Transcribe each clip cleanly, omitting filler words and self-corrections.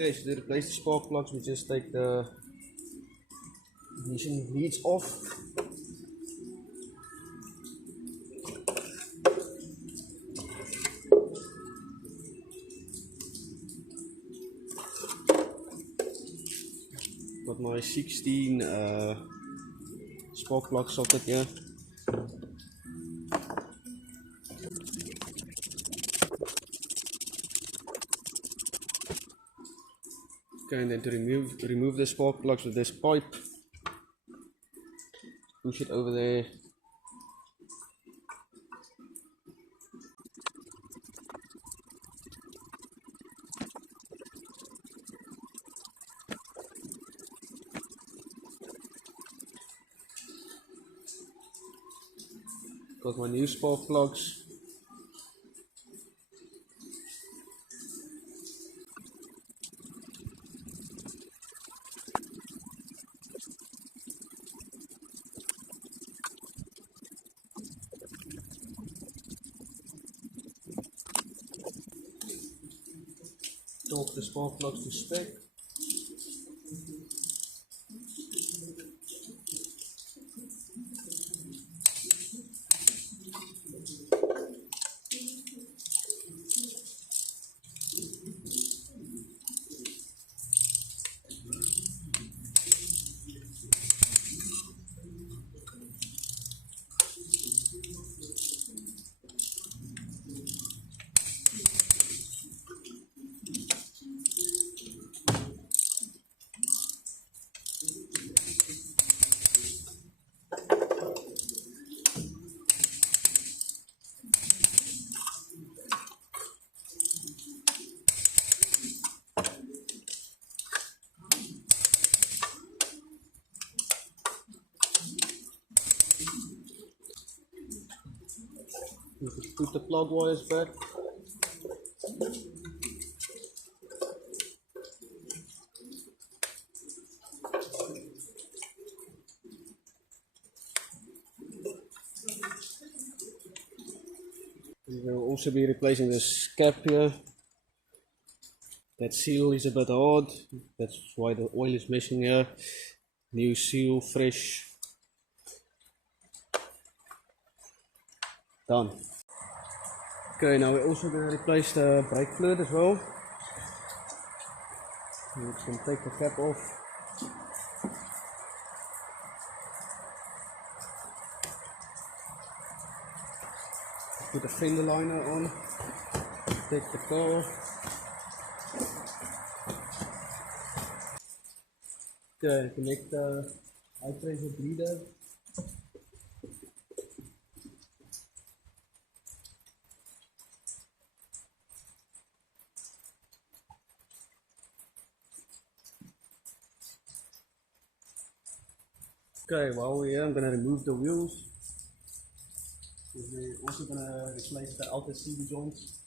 Okay, so to replace the spark plugs, we just take the ignition leads off. Got my 16 spark plug socket here. Okay, and then to remove the spark plugs with this pipe, push it over there. Got my new spark plugs. Torque the spark plugs to spec. You can put the plug wires back. We will also be replacing this cap here. That seal is a bit hard, that's why the oil is missing here. New seal, fresh. Done. Okay, now we're also going to replace the brake fluid as well. You can take the cap off. Put the fender liner on. Take the car. Okay, connect the high pressure bleeder. Okay, while we're here, I'm going to remove the wheels. We're also going to replace the outer CD joints.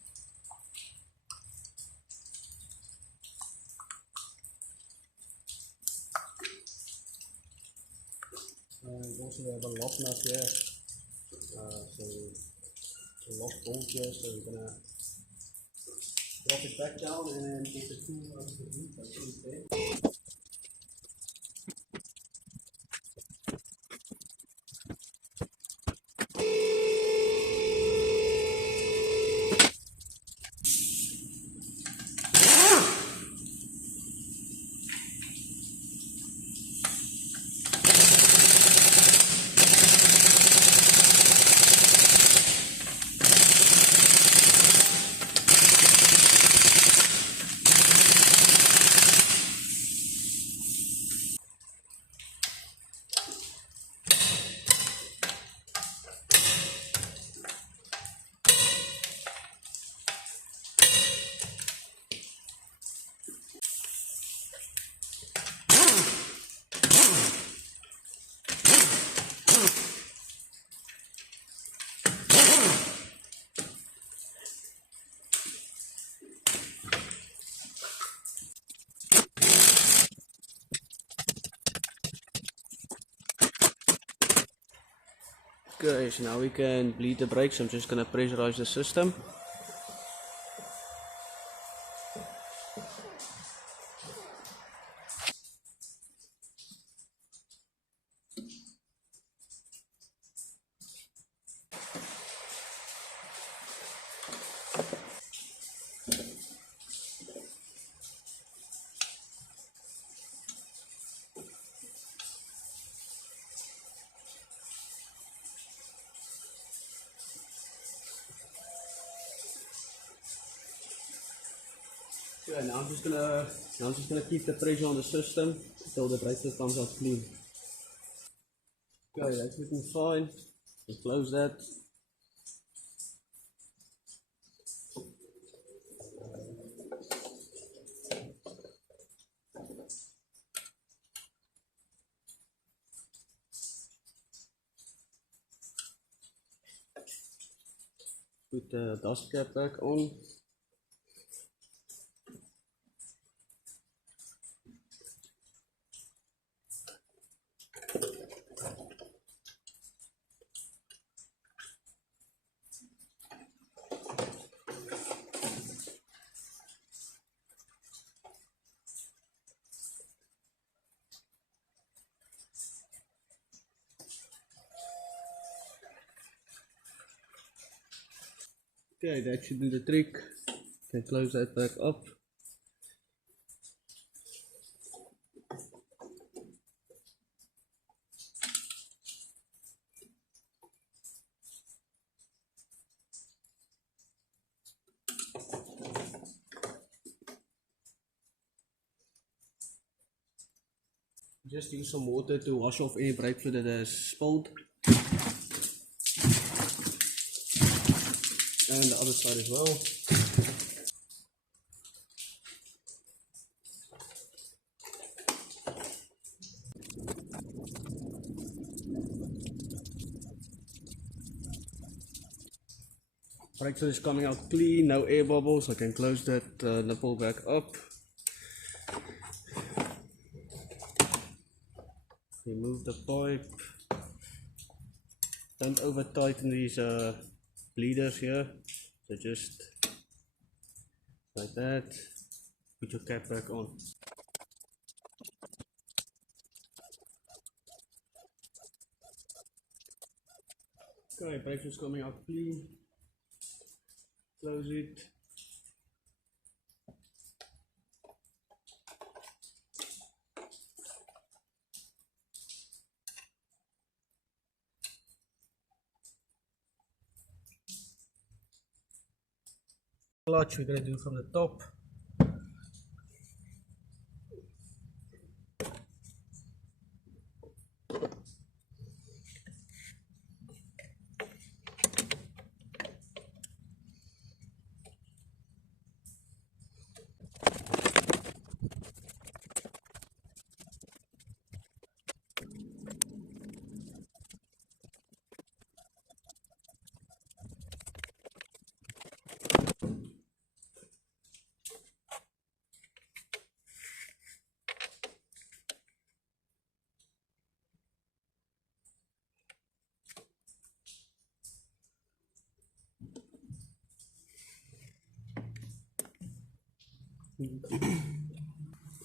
We also have a lock nut here, so a lock bolt here, so we're going to drop it back down and get the tool out of the boot. That's what it's there. Okay, so now we can bleed the brakes. I'm just going to pressurize the system. Okay, now I'm just gonna keep the pressure on the system until the brake fluid comes out clean. Okay, that's looking fine. We'll close that. Put the dust cap back on. Okay, that should do the trick. Can close that back up. Just use some water to wash off any brake fluid that has spilled. And the other side as well. Brake fluid is coming out clean, no air bubbles. I can close that nipple back up. Remove the pipe. Don't over tighten these bleeders here. So just like that. Put your cap back on. Okay, brake fluid is coming out clean. Close it. Clutch we're going to do from the top.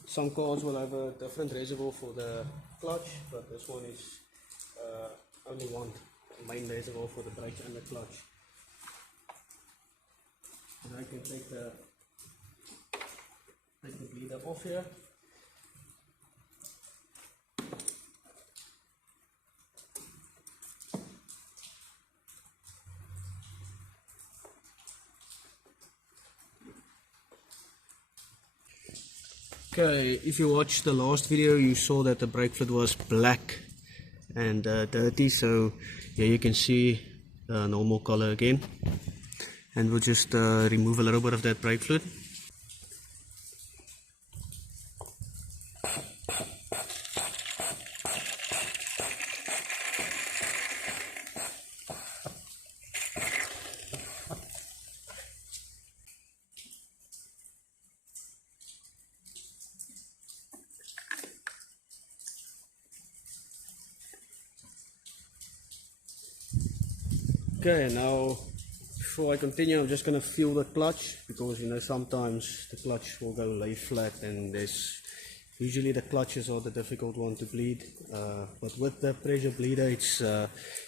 Some cars will have a different reservoir for the clutch, but this one is only one main reservoir for the brake and the clutch. And I can take the bleeder off here. Okay, if you watched the last video, you saw that the brake fluid was black and dirty, so here you can see the normal color again. And we'll just remove a little bit of that brake fluid. Okay, now before I continue, I'm just going to feel the clutch, because you know sometimes the clutch will go lay flat, and usually the clutches are the difficult one to bleed, but with the pressure bleeder it's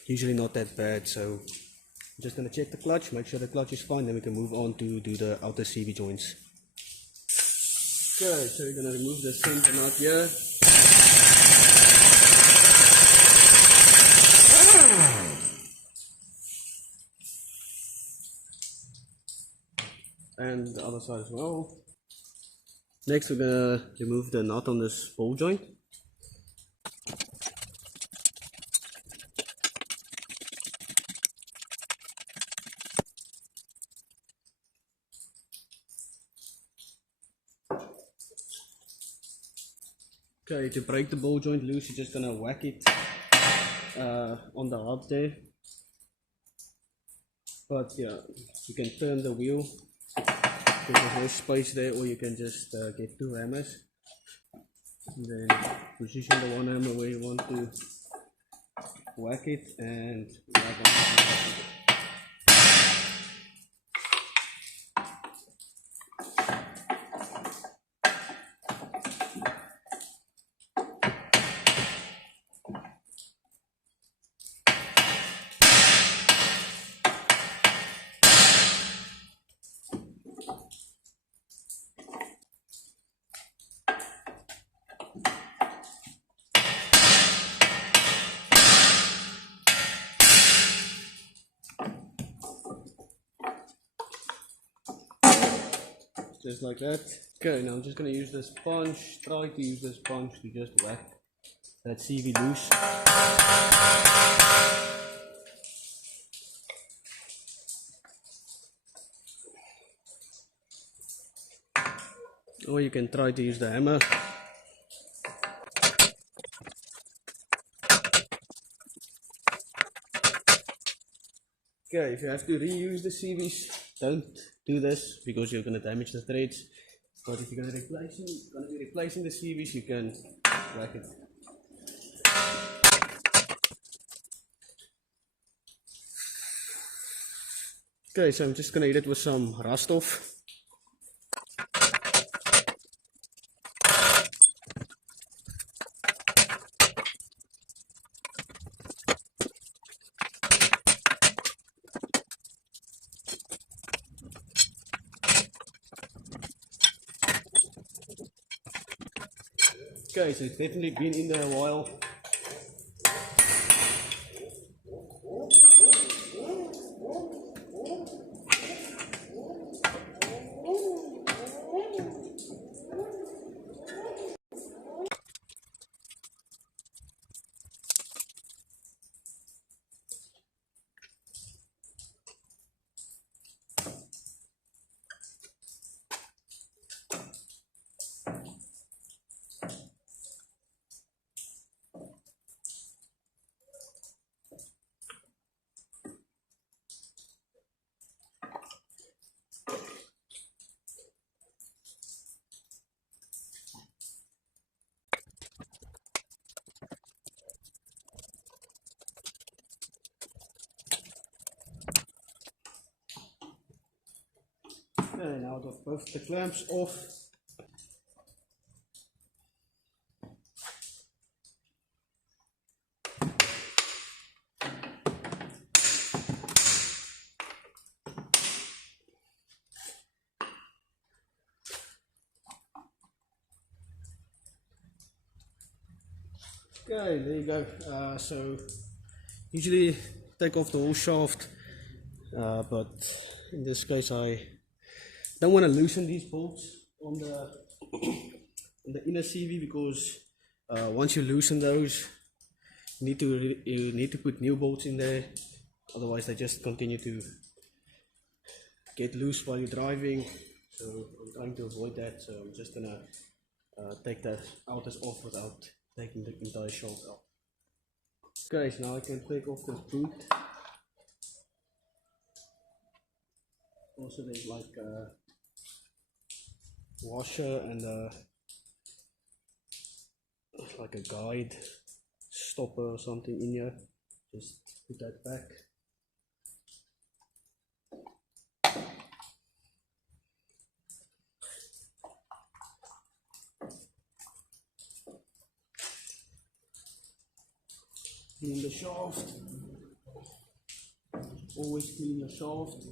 usually not that bad. So I'm just going to check the clutch, make sure the clutch is fine, then we can move on to do the outer CV joints. Okay, so we're going to remove the center nut here. And the other side as well. Next we're gonna remove the nut on this ball joint. Okay, to break the ball joint loose, you're just gonna whack it on the hub there. But yeah, you can turn the wheel because there's no space there, or you can just get two hammers and then position the one hammer where you want to whack it and whack on it. Just like that. Okay, now I'm just going to use this punch, try to use this punch to just whack that CV loose. Or you can try to use the hammer. Okay, if you have to reuse the CVs, don't do this because you're going to damage the threads. But if you're going to be replacing the CVs, you can whack it. Okay, so I'm just going to hit it with some rust off. Okay, so it's definitely been in there a while. Okay, now I've got both the clamps off. Okay, there you go. So usually take off the whole shaft, but in this case I don't want to loosen these bolts on the on the inner CV because once you loosen those, you need to put new bolts in there. Otherwise, they just continue to get loose while you're driving. So I'm trying to avoid that. So I'm just gonna take that out as off without taking the entire shaft out. Okay, so now I can take off this boot. Also, there's like a washer and like a guide stopper or something in here. Just put that back. Clean the shaft. Always clean the shaft.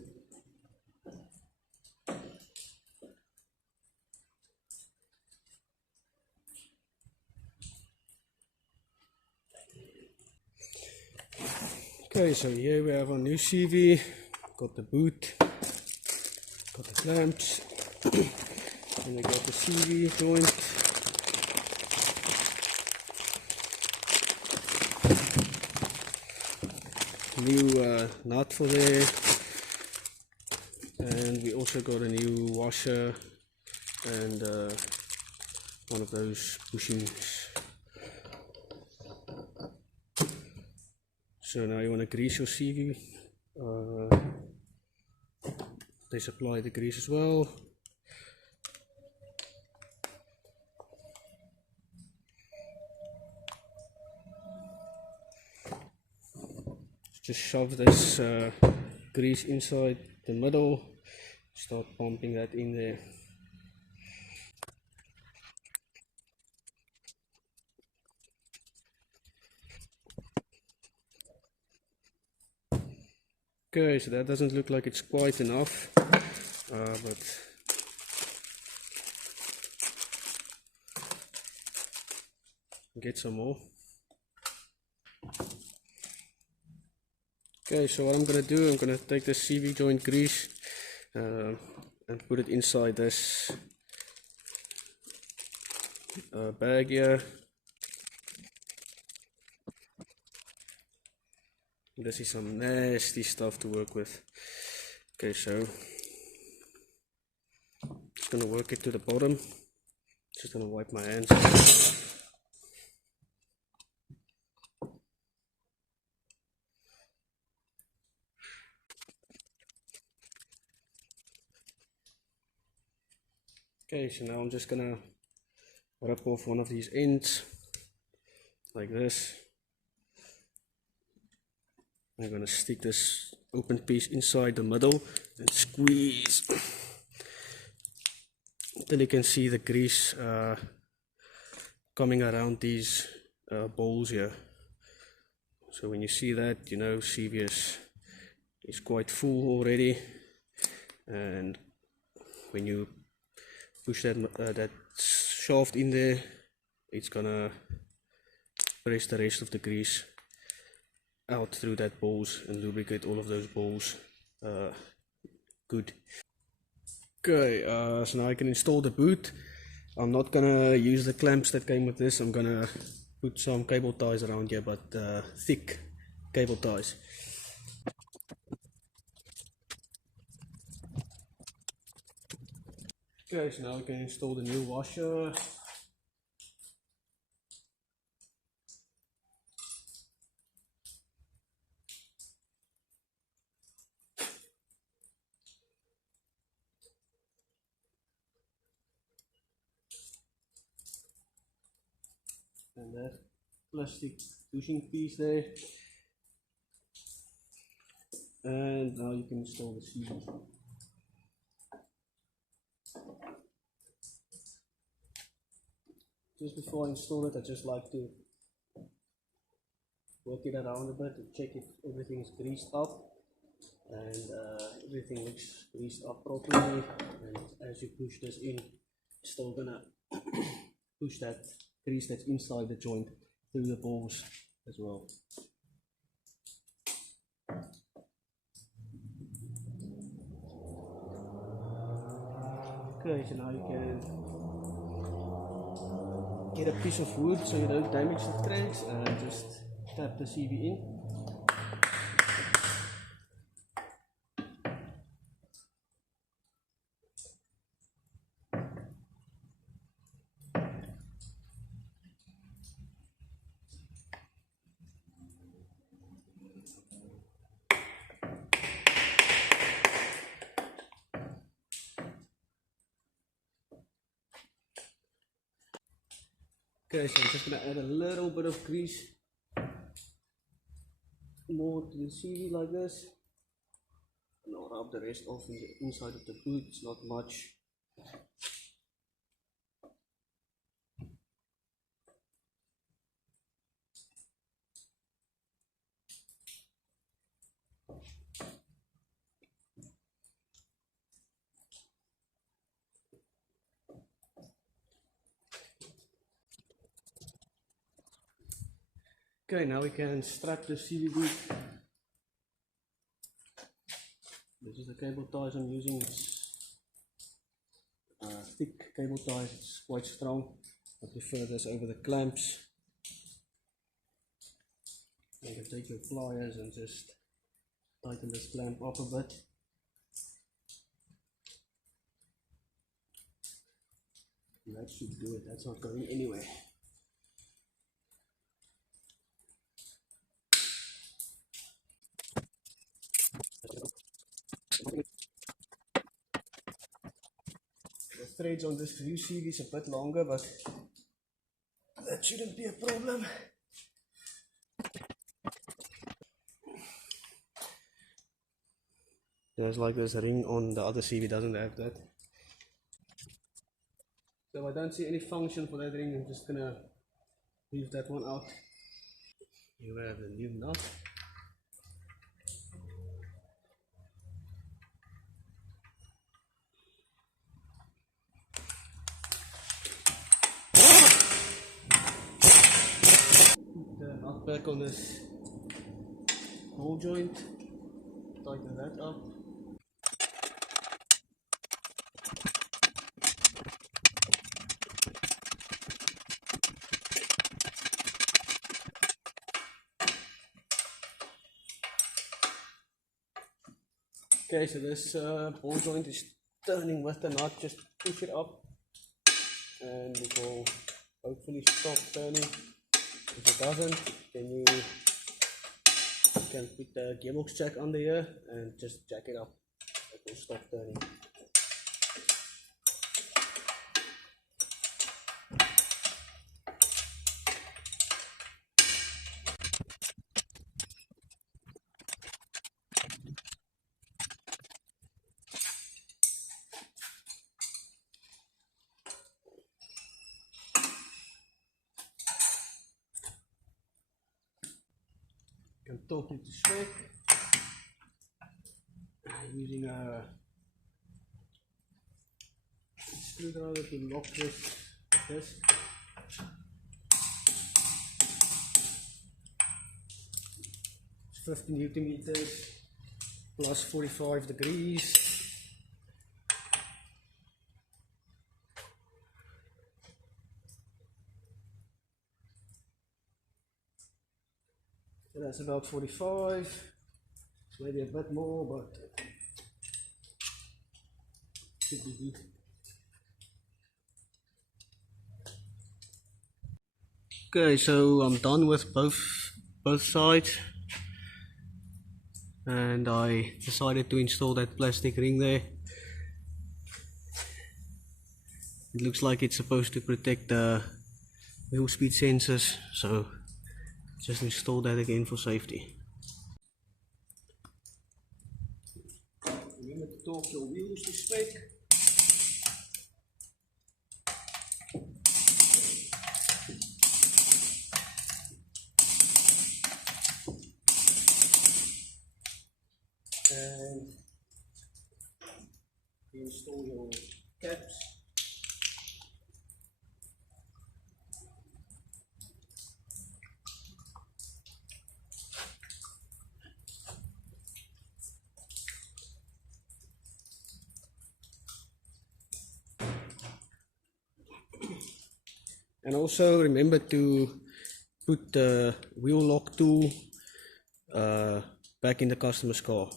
Okay, so here we have our new CV. Got the boot, got the clamps. And we got the CV joint. New nut for there. And we also got a new washer and one of those bushings. So now you want to grease your CV. They supply the grease as well. Just shove this grease inside the middle, start pumping that in there. Okay, so that doesn't look like it's quite enough, but get some more. Okay, so what I'm going to do, I'm going to take this CV joint grease and put it inside this bag here. This is some nasty stuff to work with. Okay, so just going to work it to the bottom. Just going to wipe my hands. Okay, so now I'm just going to rip off one of these ends like this. I'm going to stick this open piece inside the middle and squeeze until you can see the grease coming around these bowls here. So when you see that, you know CV is quite full already, and when you push that shaft in there, it's gonna press the rest of the grease out through that bowls and lubricate all of those bowls good. Okay, so now I can install the boot. I'm not gonna use the clamps that came with this. I'm gonna put some cable ties around here, but thick cable ties. Okay, so now we can install the new washer. And that plastic bushing piece there. And now you can install the CV. Just before I install it, I just like to work it around a bit to check if everything is greased up, and everything looks greased up properly. And as you push this in, it's still gonna push that grease that's inside the joint through the balls as well. Okay, so now you can get a piece of wood so you don't damage the threads, and just tap the CV in. Okay, so I'm just going to add a little bit of grease more to the CV like this, and I'll rub the rest off in the inside of the boot. It's not much. Okay, now we can strap the CV boot. This is the cable ties I'm using. It's thick cable ties, it's quite strong. I prefer this over the clamps. You can take your pliers and just tighten this clamp off a bit. And that should do it, that's not going anywhere. The threads on this view series is a bit longer, but that shouldn't be a problem. There's like this ring on the other CV, doesn't have that. So I don't see any function for that ring, I'm just gonna leave that one out. You have the new nut. Put the nut back on this ball joint, tighten that up. Okay, so this ball joint is turning with the nut, just push it up and it will hopefully stop turning. If it doesn't, then you can put the gearbox jack under here and just jack it up. It will stop turning. You can torque it to spec using a screwdriver to lock this. It's 50 Newton meters plus 45 degrees. So that's about 45. It's maybe a bit more, but should be good. Okay, so I'm done with both sides, and I decided to install that plastic ring there. It looks like it's supposed to protect the wheel speed sensors, so just install that again for safety. Remember to torque your wheels to spec. And install your caps. And also remember to put the wheel lock tool back in the customer's car.